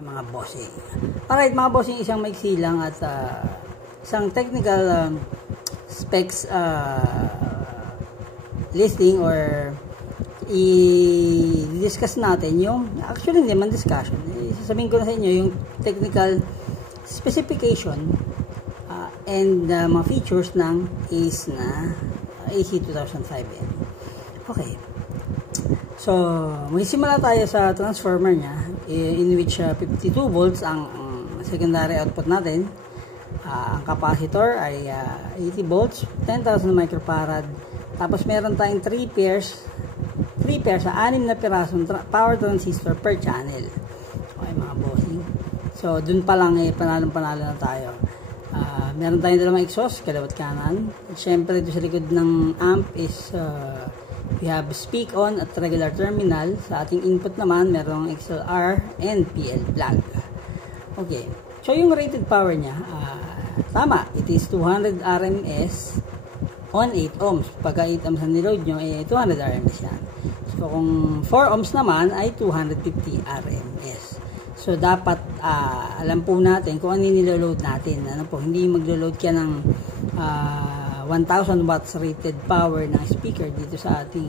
Mga bossing. Alright mga bossing, isang maiksi lang at isang technical specs listing or i-discuss natin yung, actually hindi man discussion, sasabihin ko na sa inyo yung technical specification and mga features ng ACE na AC2005N. Okay. So, magsimula tayo sa transformer niya in which 52 volts ang secondary output natin. Ang capacitor ay 80 volts, 10,000 microfarad. Tapos meron tayong 3 pairs sa 6 na pirasong power transistor per channel. Okay mga bossing. So, dun pa lang panalo na tayo. Meron tayong dalawang exhaust, kalawat kanan. At syempre, ito sa likod ng amp is we have speak on at regular terminal. Sa ating input naman, merong XLR and PL plug. Okay. So, yung rated power niya, tama. It is 200 RMS on 8 ohms. Pagka 8 ohms ang niload nyo, 200 RMS yan. So, kung 4 ohms naman, ay 250 RMS. So, dapat alam po natin kung ano niloload natin. Ano po, hindi maglo-load ka ng 1,000 watts rated power ng speaker dito sa ating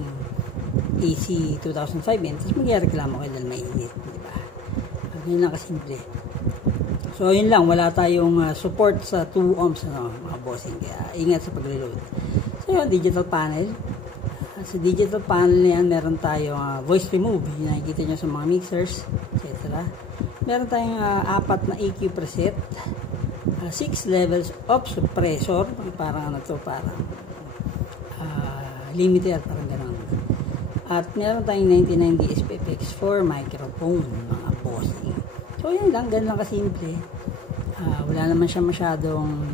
AC 2005N. Tapos magreklamo kayo dahil mainit. Diba? Ganyan lang kasimple. So, yun lang. Wala tayong support sa 2 ohms, mga bossing. Kaya, ingat sa pag-reload. So, yun, digital panel. Sa digital panel na yan, meron tayong voice remove. Yung nakikita nyo sa mga mixers, etc. Meron tayong 4 na EQ preset. 6 levels of suppressor. Parang parang limiter, parang gano'n. At meron tayong 99 SPFX for microphone, mga bossing. So, yun lang. Ganun lang kasimple. Wala naman siya masyadong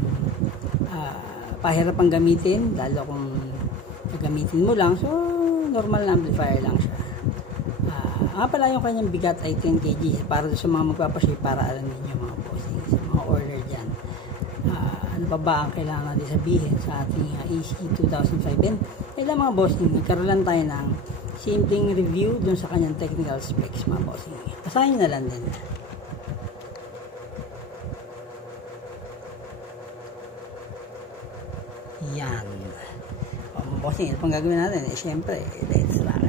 pahirap ang gamitin, lalo kung gagamitin mo lang. So, normal na amplifier lang siya. Pala yung kanyang bigat ay 10 kg para sa mga magpapaship, para alam niyo mga bossing, sa mga order dyan. Ano pa ba ang kailangan natin sabihin sa ating AC 2005N? Kaya mga bossing, nagkaroon lang tayo ng simpleng review dun sa kanyang technical specs, mga bossing. Basahin na lang din. Yan. Bossing, ito pang gagawin natin. Siyempre, let's rock.